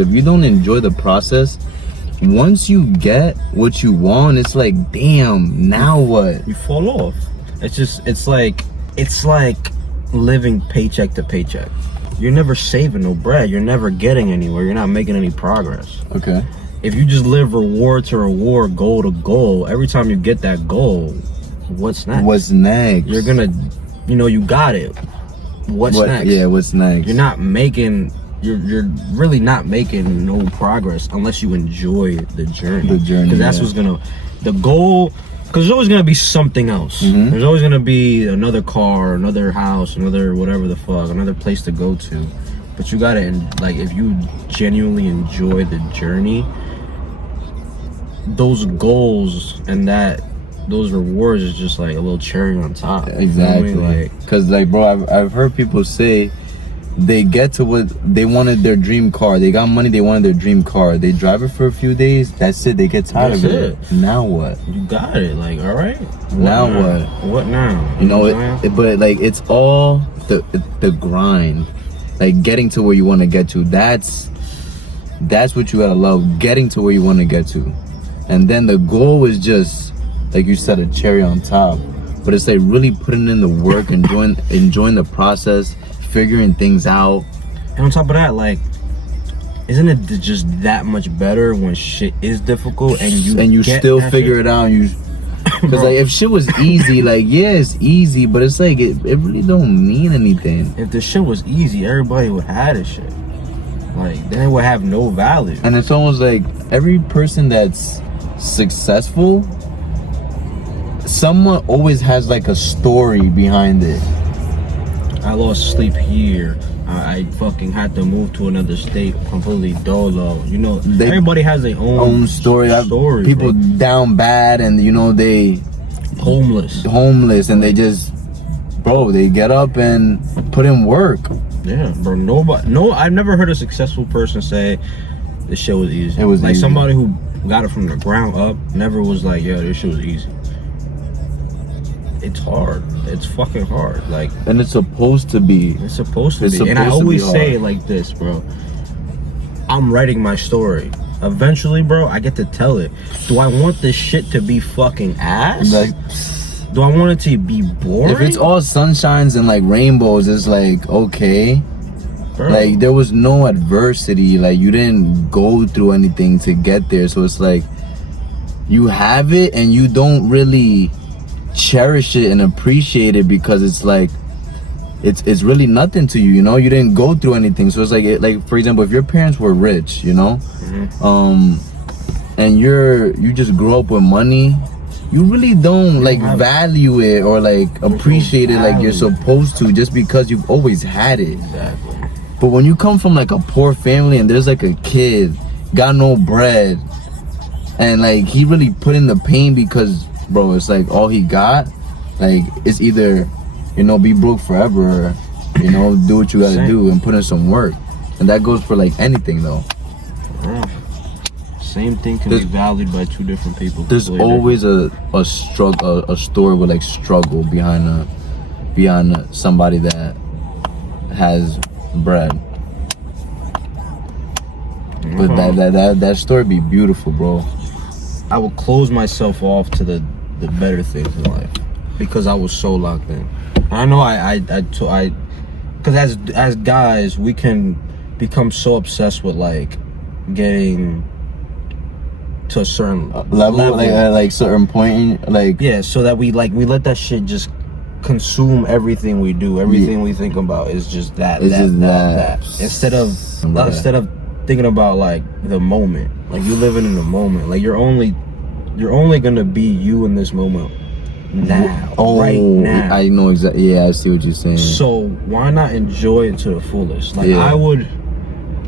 If you don't enjoy the process, once you get what you want, it's like, damn, now what? You fall off. It's like living paycheck to paycheck. You're never saving no bread. You're never getting anywhere. You're not making any progress. Okay. If you just live reward to reward, goal to goal, every time you get that goal, what's next? What's next? You're gonna, you got it. What's next? Yeah, what's next? You're not making. You're really not making no progress unless you enjoy the journey. Because that's what's gonna, the goal. Because there's always gonna be something else. Mm-hmm. There's always gonna be another car, another house, another whatever the fuck, another place to go to. But you gotta, like, if you genuinely enjoy the journey, those goals and those rewards is just like a little cherry on top. Exactly. You know what I mean? Cause like, bro, I've heard people say they get to what they wanted, their dream car. They got money, they wanted their dream car. They drive it for a few days. That's it. They get tired of it. Now what? You got it. Like, all right. Now what? What now? You know, but like, it's all the grind. Like, getting to where you want to get to. That's what you gotta love. Getting to where you want to get to. And then the goal is just, like you said, a cherry on top. But it's like really putting in the work, enjoying the process, figuring things out. And on top of that, like, isn't it just that much better when shit is difficult and you still figure it out? Because like, if shit was easy, like, yeah, it's easy, but it's like it really don't mean anything. If the shit was easy, everybody would have this shit. Like, then it would have no value. And it's almost like every person that's successful, someone always has like a story behind it. I lost sleep here. I fucking had to move to another state completely dolo. Everybody has their own story. People bro. Down bad, and they homeless, and they just, bro, they get up and put in work. Yeah, bro. I've never heard a successful person say this shit was easy. It was like easy. Somebody who got it from the ground up never was like, yeah, this shit was easy. It's hard. It's fucking hard. Like, and it's supposed to be. It's supposed to be. And I always say it like this, bro. I'm writing my story. Eventually, bro, I get to tell it. Do I want this shit to be fucking ass? Like, do I want it to be boring? If it's all sunshines and like rainbows, it's like, okay. Bro. Like, there was no adversity. Like, you didn't go through anything to get there. So it's like, you have it and you don't really cherish it and appreciate it because it's like, it's really nothing to you. You didn't go through anything. So it's like for example, if your parents were rich, mm-hmm. And you just grew up with money, you really don't like value it or like appreciate it like you're supposed to, just because you've always had it. Exactly. But when you come from like a poor family and there's like a kid got no bread, and like he really put in the pain because, bro, it's like all he got, like, it's either, be broke forever, or, do what you gotta do and put in some work. And that goes for like anything though. Yeah. Same thing can be valued by two different people. There's always a struggle, a story with like struggle behind somebody that has bread. But that story be beautiful, bro. I would close myself off to the better things in life because I was so locked in. And I know because as guys, we can become so obsessed with like getting to a certain level. Like certain point, like, yeah, so that we let that shit just consume everything we do. Everything we think about is just that. Instead of thinking about like the moment, like you living in the moment, like you're only gonna be you in this moment now. Right now. I know exactly. Yeah, I see what you're saying. So why not enjoy it to the fullest? Like, yeah. I would,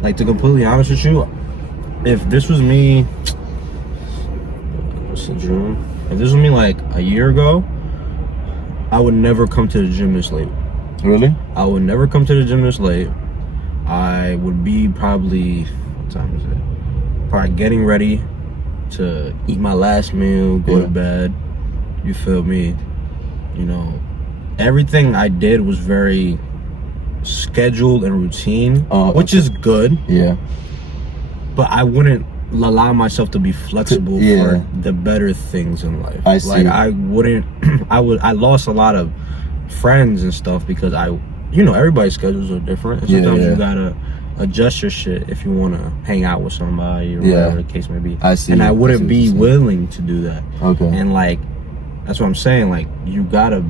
like, to completely honest with you, if this was me, what's the June? If this was me like a year ago, I would never come to the gym this late. Really? I would never come to the gym this late. I would be probably, what time is it? Probably getting ready to eat my last meal, go to bed. You feel me? Everything I did was very scheduled and routine, which is good. Yeah. but I wouldn't allow myself to be flexible for the better things in life. I see. Like I wouldn't. I lost a lot of friends and stuff because everybody's schedules are different. And sometimes you gotta adjust your shit if you want to hang out with somebody or whatever the case may be. I see. And I wouldn't be willing to do that. Okay. And like, that's what I'm saying. Like, you gotta.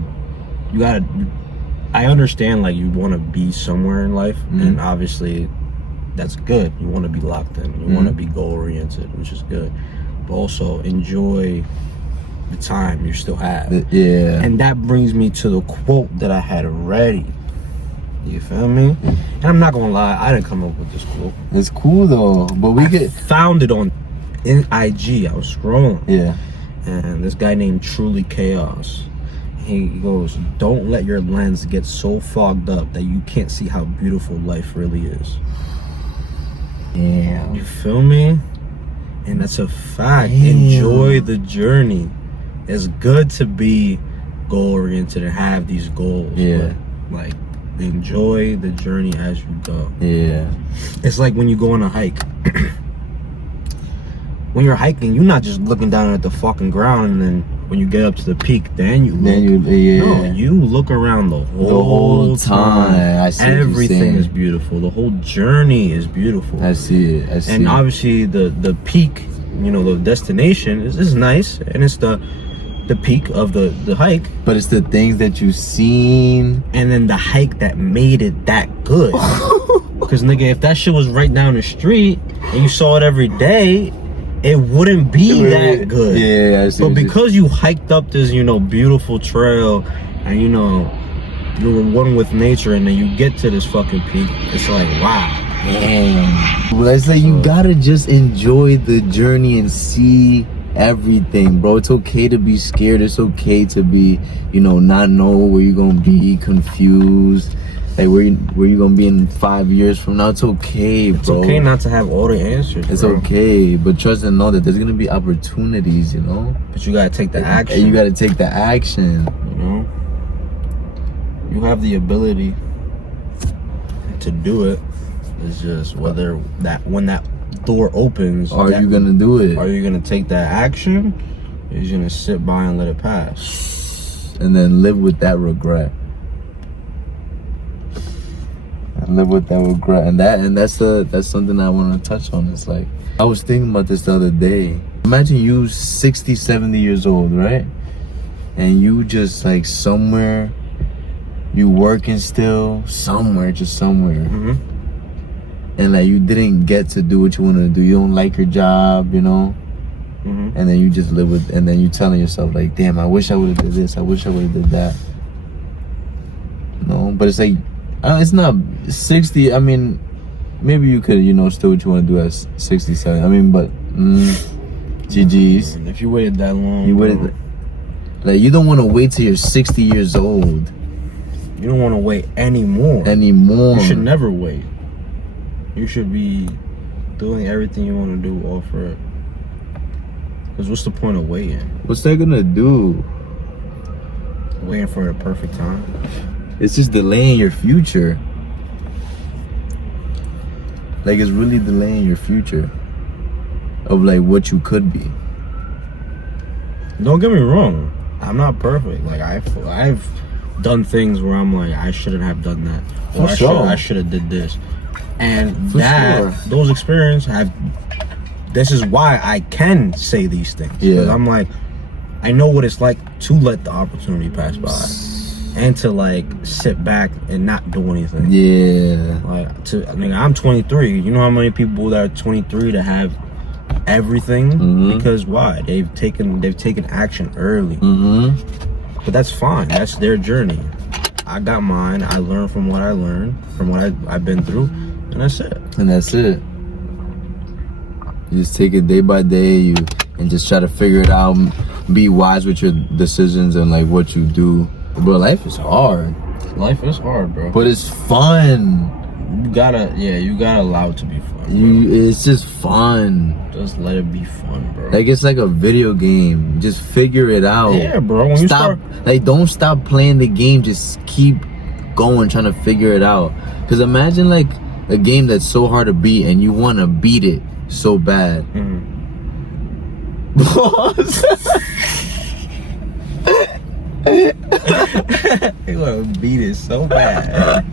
I understand. Like, you want to be somewhere in life, and obviously, that's good. You want to be locked in. You want to be goal oriented, which is good. But also enjoy the time you still have. Yeah. And that brings me to the quote that I had ready. You feel me? And I'm not gonna lie, I didn't come up with this quote. It's cool though, but I found it in IG. I was scrolling. Yeah. And this guy named Truly Chaos, he goes, "Don't let your lens get so fogged up that you can't see how beautiful life really is." Yeah. You feel me? And that's a fact. Enjoy the journey. It's good to be goal oriented and have these goals. Yeah. But, like, enjoy the journey as you go. Yeah. It's like when you go on a hike. When you're hiking, you're not just looking down at the fucking ground, and then when you get up to the peak, then you look. No, you look around the whole time. I see. Everything is beautiful. The whole journey is beautiful. I see it. And obviously the peak, the destination is nice, and it's the peak of the hike. But it's the things that you've seen, and then the hike that made it that good. Because nigga, if that shit was right down the street and you saw it every day, it wouldn't be that good. Yeah, I see. But because you hiked up this, beautiful trail, and you're one with nature, and then you get to this fucking peak, it's like, wow. Damn. Well, it's like you gotta just enjoy the journey and see everything, bro. It's okay to be scared. It's okay to be, not know where you're gonna be, confused. Like where you gonna be in 5 years from now. It's okay, bro. It's okay not to have all the answers. It's okay, but trust and know that there's gonna be opportunities, But you gotta take the action. And you gotta take the action. You have the ability to do it. It's just whether when that door opens, are you gonna do it? Are you gonna take that action? Or are you gonna sit by and let it pass? And then live with that regret. And that's something I want to touch on. It's like, I was thinking about this the other day. Imagine you 60, 70 years old, right? And you just like somewhere, you working still, just somewhere. And like you didn't get to do what you want to do. You don't like your job, And then you just live with, and then you telling yourself like, damn, I wish I would have did this. I wish I would have did that. But it's like, it's not 60. I mean, maybe you could, still what you want to do at 67. But GG's. If you waited that long, you waited. Like, you don't want to wait till you're 60 years old. You don't want to wait anymore. You should never wait. You should be doing everything you want to do all for it. Because what's the point of waiting? What's that gonna do? Waiting for the perfect time. It's just delaying your future. Like, it's really delaying your future of like what you could be. Don't get me wrong, I'm not perfect. Like, I've done things where I'm like, I shouldn't have done that, or I should have did this, and those experiences have. This is why I can say these things. Because I'm like, I know what it's like to let the opportunity pass by, and to like sit back and not do anything. I'm 23. You know how many people that are 23 that have everything? Because why? They've taken action early. But that's fine. That's their journey. I got mine. I learned from what I learned, from what I've been through, and that's it. You just take it day by day, and just try to figure it out. Be wise with your decisions and like what you do. But life is hard. Life is hard, bro. But it's fun. You gotta allow it to be fun. It's just fun. Just let it be fun, bro. Like, it's like a video game. Just figure it out. Yeah, bro. Don't stop playing the game. Just keep going, trying to figure it out. Because imagine like a game that's so hard to beat and you want to beat it. so bad. He wanna beat it so bad.